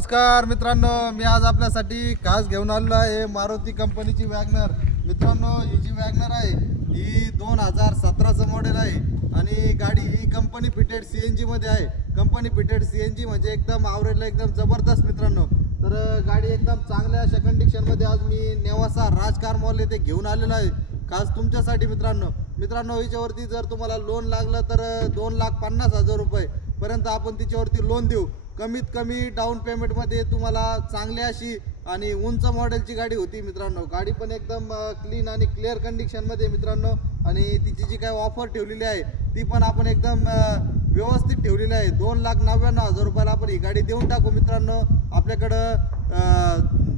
नमस्कार मित्रांनो, मी आज आपल्यासाठी खास घेऊन आलेलो आहे मारुती कंपनीची वॅगनर। मित्रांनो, ही जी वॅगनर आहे ही 2017चं मॉडेल आहे आणि गाडी ही कंपनी फिटेड CNG मध्ये आहे। कंपनी फिटेड CNG म्हणजे एकदम आवरेजला एकदम जबरदस्त मित्रांनो। तर गाडी एकदम चांगल्या अशा कंडिशनमध्ये आज मी नेवासा राजकार मॉल येथे घेऊन आलेलो आहे खास तुमच्यासाठी मित्रांनो हिच्यावरती जर तुम्हाला लोन लागलं तर 2,50,000 रुपये पर्यंत आपण तिच्यावरती लोन देऊ। कमीत कमी डाऊन पेमेंटमध्ये तुम्हाला चांगली अशी आणि उंच मॉडेलची गाडी होती मित्रांनो। गाडी पण एकदम क्लीन आणि क्लिअर कंडिशनमध्ये मित्रांनो आणि तिची जी काय ऑफर ठेवलेली आहे ती पण आपण एकदम व्यवस्थित ठेवलेली आहे। 2,99,000 रुपयाला आपण ही गाडी देऊन टाकू मित्रांनो। आपल्याकडं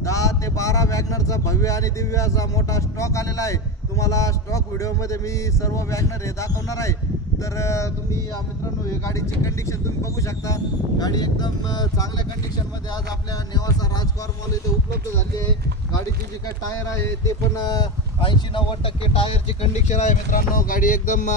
10 ते 12 वॅगनरचा भव्य आणि दिव्य असा मोठा स्टॉक आलेला आहे। तुम्हाला स्टॉक व्हिडिओमध्ये मी सर्व वॅगनर हे दाखवणार आहे। तर तुम्ही मित्रांनो ही गाडीची कंडिशन तुम्ही बघू शकता। गाडी एकदम चांगल्या कंडिशनमध्ये आज आपल्या नेवासा राजकार मॉल इथे उपलब्ध झाली आहे। गाडीची जी काय टायर आहे ते पण 80-90% टायरची कंडिशन आहे मित्रांनो। गाडी एकदम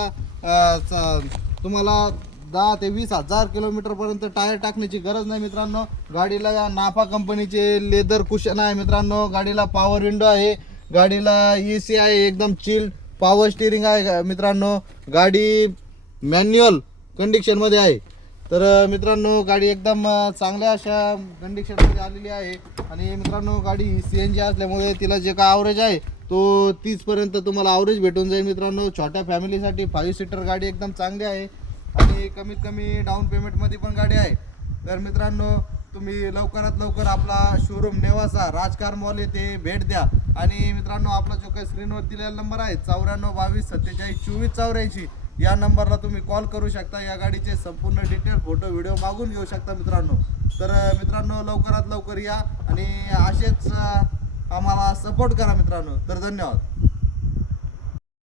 तुम्हाला 10 ते 20,000 किलोमीटरपर्यंत टायर टाकण्याची गरज नाही मित्रांनो। गाडीला नाफा कंपनीचे लेदर कुशन आहे मित्रांनो। गाडीला पॉवर विंडो आहे, गाडीला AC आहे, एकदम चिल्ड पॉवर स्टीअरिंग आहे मित्रांनो। गाडी मॅन्युअल कंडिशनमध्ये आहे। तर मित्रांनो गाडी एकदम चांगल्या अशा कंडिशनमध्ये आलेली आहे आणि मित्रांनो गाडी CNG असल्यामुळे तिला जे काय ॲव्हरेज आहे तो 30 पर्यंत तुम्हाला ॲव्हरेज भेटून जाईल मित्रांनो। छोट्या फॅमिलीसाठी 5 सीटर गाडी एकदम चांगली आहे आणि कमीत कमी डाऊन पेमेंटमध्ये पण गाडी आहे। तर मित्रांनो तुम्ही लवकरात लवकर आपला शोरूम नेवासा राजकार मॉल येथे भेट द्या आणि मित्रांनो आपला जो काही स्क्रीनवर दिलेला नंबर आहे 9422472484 या नंबरला तुम्ही कॉल करू शकता। या गाडीचे संपूर्ण डिटेल फोटो व्हिडिओ मागून घेऊ शकता मित्रांनो। तर मित्रांनो लवकरात लवकर या आणि असेच आम्हाला सपोर्ट करा मित्रांनो। तर धन्यवाद।